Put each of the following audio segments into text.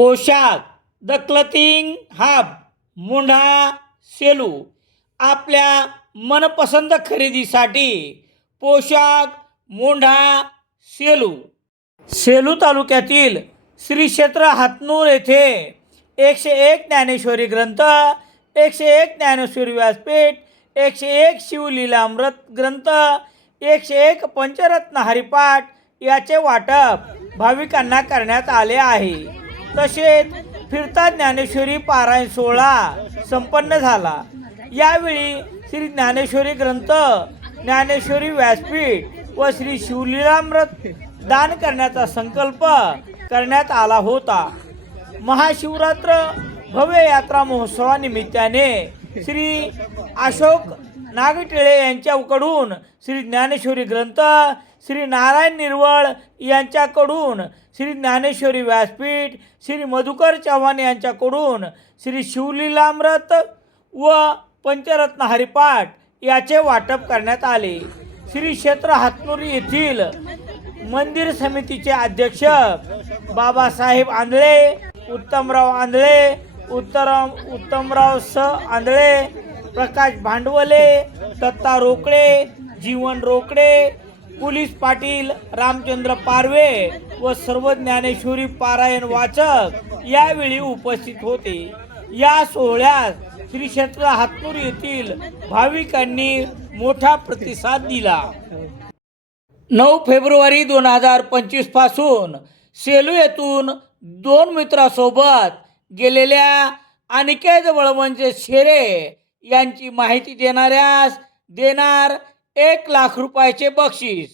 पोशाख the clothing hub Mundha Selu. आपल्या मनपसंत खरेदीसाठी पोशाख मुंढा सेलू. सेलू तालुक्यातील श्री क्षेत्र हातनूर येथे एकशे एक ज्ञानेश्वरी ग्रंथ एकशे एक ज्ञानेश्वरी व्यासपीठ एकशे एक शिवलीलामृत ग्रंथ एकशे एक पंचरत्न हरिपाठ याचे वाटप भाविकांना करण्यात आले आहे. तसेच फिरता ज्ञानेश्वरी पारायण सोहळा संपन्न झाला. यावेळी श्री ज्ञानेश्वरी ग्रंथ ज्ञानेश्वरी व्यासपीठ व श्री शिवलीलामृत दान करण्याचा संकल्प करण्यात आला होता. महाशिवरात्र भव्य यात्रा महोत्सवानिमित्ताने श्री अशोक नागटिळे यांच्याकडून श्री ज्ञानेश्वरी ग्रंथ श्री नारायण निर्वळ यांच्याकडून श्री ज्ञानेश्वरी व्यासपीठ श्री मधुकर चव्हाण यांच्याकडून श्री शिवलीलामृत व पंचरत्न हरिपाठ याचे वाटप करण्यात आले. श्री क्षेत्र हातनुरी येथील मंदिर समितीचे अध्यक्ष बाबासाहेब आंधळे उत्तमराव आंधळे उत्तरम उत्तमराव स आंधळे प्रकाश भांडवले दत्ता रोकडे जीवन रोकडे पोलीस पाटील रामचंद्र पारवे व सर्व ज्ञानेश्वरी पारायण वाचक यावेळी उपस्थित होते. या सोहळ्यास श्री क्षेत्र हातनूर येथील भाविकांनी मोठा प्रतिसाद दिला. नऊ फेब्रुवारी दोन हजार पंचवीसपासून सेलू येथून दोन मित्रासोबत गेलेल्या अनिकेत वळवंचे शेरे यांची माहिती देणाऱ्यास देणार एक लाख रुपयाचे बक्षीस.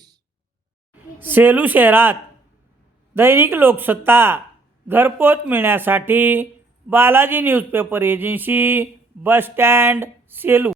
सेलू शहरात दैनिक लोकसत्ता घरपोच मिळण्यासाठी Balaji newspaper agency bus stand Selu.